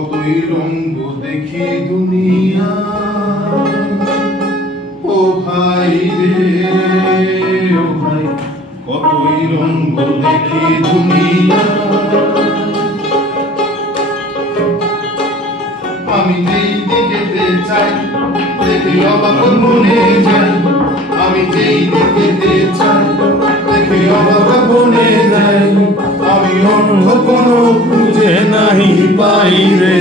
কতই রঙ্গ দেখি দুনিয়া ও ভাই রে ও ভাই কতই রঙ্গ দেখি দুনিয়া আমি যেই দিকেতে চাই দেখে অবাক মনে যায় আমি যেই দিকেতে চাই দেখে অবাক মনে যায় আমি অন্য কোনো খুঁজে নাহি পাই রে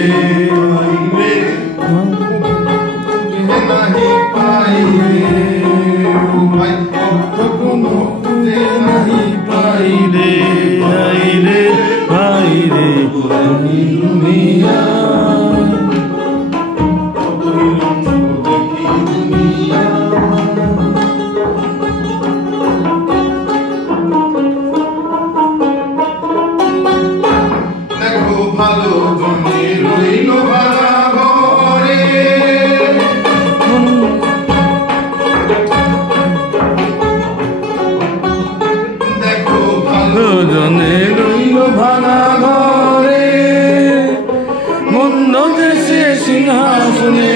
খুঁজে নাহি পাই রে ভাই অন্য কোনো খুঁজে নাহি পাই রে ভাই রে দুনিয়া ভালো জনে রইল ভাড়া ঘরে দেখো ভালো জনে রইল ভাড়া ঘরে মন্দ দেশে সিংহাসনে